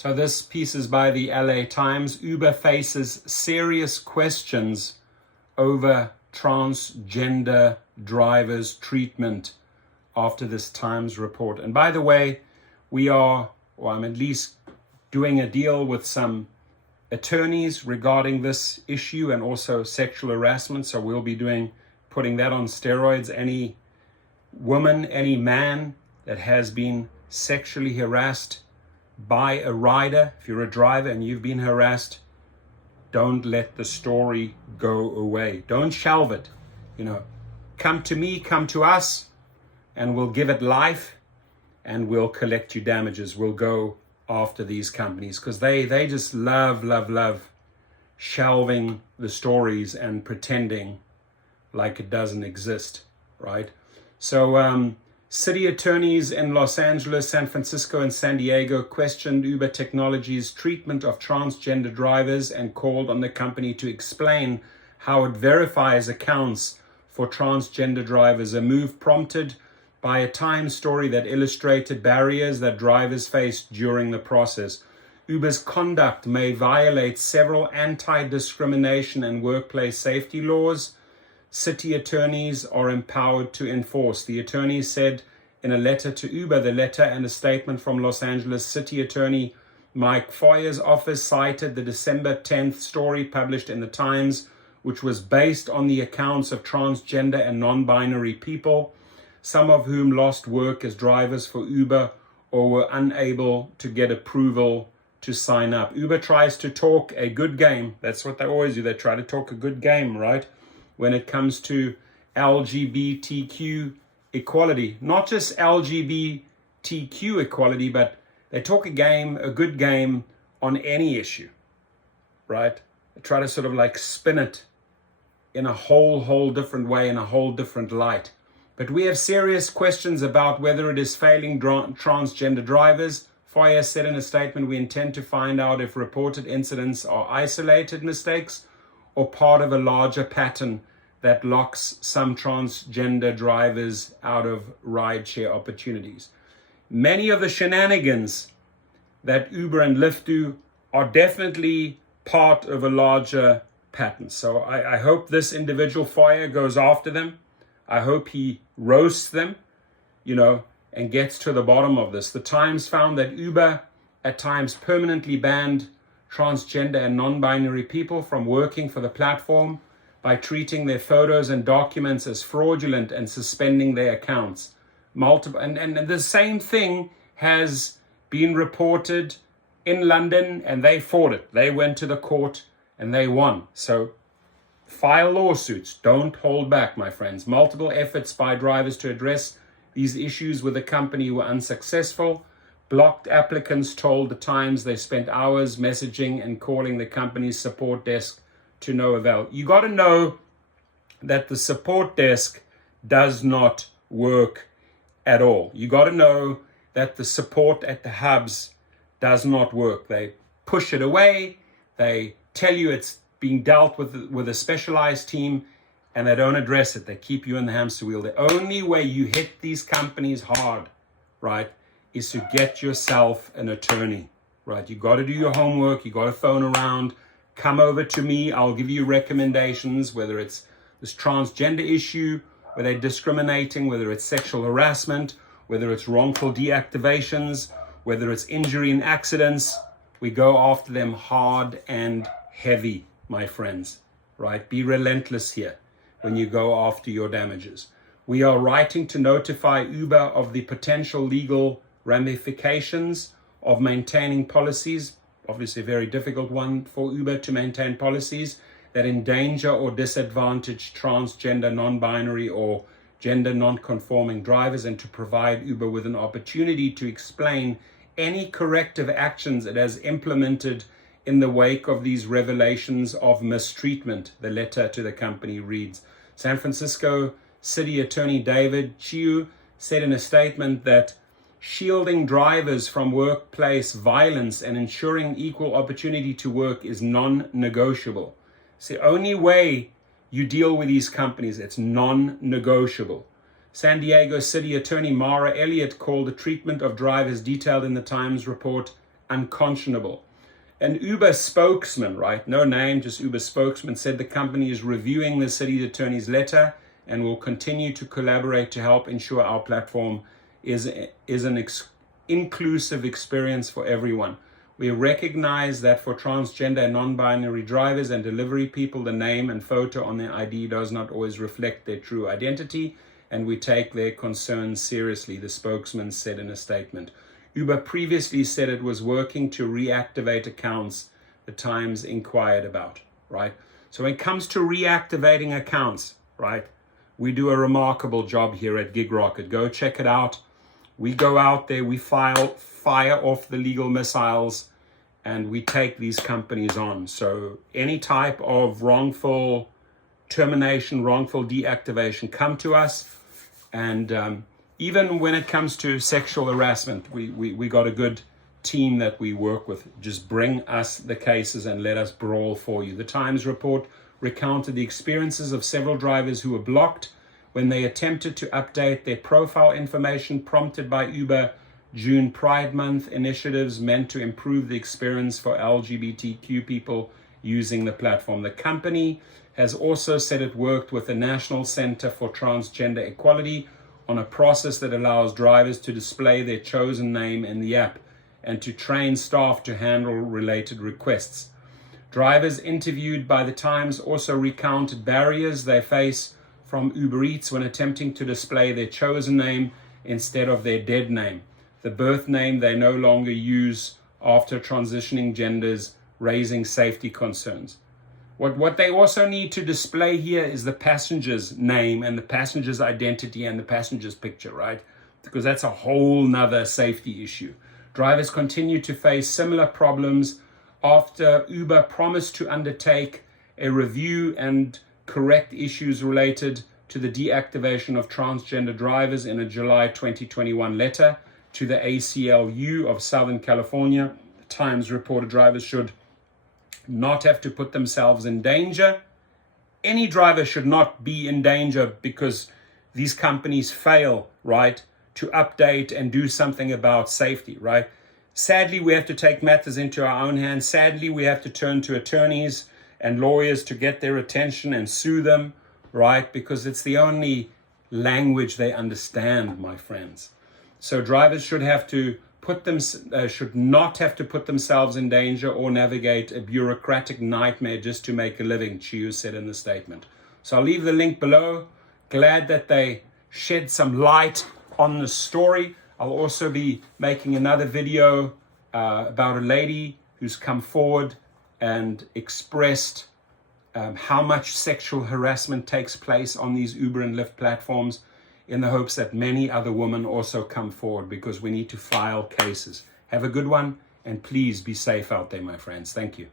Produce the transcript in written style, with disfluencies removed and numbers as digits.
So this piece is by the LA Times. Uber faces serious questions over transgender drivers' treatment after this Times report. And by the way, I'm at least doing a deal with some attorneys regarding this issue and also sexual harassment. So we'll be putting that on steroids. Any woman, any man that has been sexually harassed by a rider, if you're a driver and you've been harassed, don't let the story go away. Don't shelve it. Come to me, come to us, and we'll give it life, and we'll collect you damages. We'll go after these companies because they just love shelving the stories and pretending like it doesn't exist, right? So city attorneys in Los Angeles, San Francisco, and San Diego questioned Uber Technologies' treatment of transgender drivers and called on the company to explain how it verifies accounts for transgender drivers, a move prompted by a Times story that illustrated barriers that drivers faced during the process. Uber's conduct may violate several anti-discrimination and workplace safety laws. City attorneys are empowered to enforce. The attorneys said in a letter to Uber. The letter and a statement from Los Angeles City Attorney Mike Foyer's office cited the December 10th story published in the Times, which was based on the accounts of transgender and non-binary people, some of whom lost work as drivers for Uber or were unable to get approval to sign up. Uber tries to talk a good game. That's what they always do. They try to talk a good game, right? When it comes to LGBTQ equality, not just LGBTQ equality, but they talk a good game on any issue, right? They try to sort of like spin it in a whole different way, in a whole different light. But we have serious questions about whether it is failing transgender drivers. Foyer said in a statement, we intend to find out if reported incidents are isolated mistakes or part of a larger pattern that locks some transgender drivers out of rideshare opportunities. Many of the shenanigans that Uber and Lyft do are definitely part of a larger pattern. So I hope this individual Foyer goes after them. I hope he roasts them, and gets to the bottom of this. The Times found that Uber at times permanently banned transgender and non-binary people from working for the platform by treating their photos and documents as fraudulent and suspending their accounts. And the same thing has been reported in London, and they fought it. They went to the court and they won. So file lawsuits. Don't hold back, my friends. Multiple efforts by drivers to address these issues with the company were unsuccessful. Blocked applicants told the Times they spent hours messaging and calling the company's support desk to no avail. You got to know that the support desk does not work at all. You got to know that the support at the hubs does not work. They push it away. They tell you it's being dealt with a specialized team, and they don't address it. They keep you in the hamster wheel. The only way you hit these companies hard, right, is to get yourself an attorney, right? You got to do your homework. You got to phone around. Come over to me. I'll give you recommendations, whether it's this transgender issue, where they're discriminating, whether it's sexual harassment, whether it's wrongful deactivations, whether it's injury and accidents. We go after them hard and heavy, my friends, right? Be relentless here when you go after your damages. We are writing to notify Uber of the potential legal ramifications of maintaining policies, obviously a very difficult one for Uber to maintain policies that endanger or disadvantage transgender, non-binary, or gender non-conforming drivers, and to provide Uber with an opportunity to explain any corrective actions it has implemented in the wake of these revelations of mistreatment, the letter to the company reads. San Francisco City Attorney David Chiu said in a statement that shielding drivers from workplace violence and ensuring equal opportunity to work is non-negotiable. It's the only way you deal with these companies. It's non-negotiable. San Diego City Attorney Mara Elliott called the treatment of drivers detailed in the Times report unconscionable. An Uber spokesman, right, no name, just Uber spokesman, said the company is reviewing the city attorney's letter and will continue to collaborate to help ensure our platform is an inclusive experience for everyone. We recognize that for transgender and non-binary drivers and delivery people, the name and photo on their ID does not always reflect their true identity, and we take their concerns seriously, the spokesman said in a statement. Uber previously said it was working to reactivate accounts the Times inquired about, right? So when it comes to reactivating accounts, right, we do a remarkable job here at Gig Rocket. Go check it out. We go out there, we fire off the legal missiles, and we take these companies on. So any type of wrongful termination, wrongful deactivation, come to us. And even when it comes to sexual harassment, we got a good team that we work with. Just bring us the cases and let us brawl for you. The Times report recounted the experiences of several drivers who were blocked when they attempted to update their profile information, prompted by Uber June Pride Month initiatives meant to improve the experience for LGBTQ people using the platform. The company has also said it worked with the National Center for Transgender Equality on a process that allows drivers to display their chosen name in the app and to train staff to handle related requests. Drivers interviewed by the Times also recounted barriers they face from Uber Eats when attempting to display their chosen name instead of their dead name, the birth name they no longer use after transitioning genders, raising safety concerns. What they also need to display here is the passenger's name and the passenger's identity and the passenger's picture, right? Because that's a whole nother safety issue. Drivers continue to face similar problems after Uber promised to undertake a review and correct issues related to the deactivation of transgender drivers in a July 2021 letter to the ACLU of Southern California. The Times reported drivers should not have to put themselves in danger. Any driver should not be in danger because these companies fail, right, to update and do something about safety, right? Sadly, we have to take matters into our own hands. Sadly, we have to turn to attorneys and lawyers to get their attention and sue them, right? Because it's the only language they understand, my friends. So drivers should not have to put themselves in danger or navigate a bureaucratic nightmare just to make a living, Chiu said in the statement. So I'll leave the link below. Glad that they shed some light on the story. I'll also be making another video about a lady who's come forward and expressed how much sexual harassment takes place on these Uber and Lyft platforms, in the hopes that many other women also come forward, because we need to file cases. Have a good one, and please be safe out there, my friends. Thank you.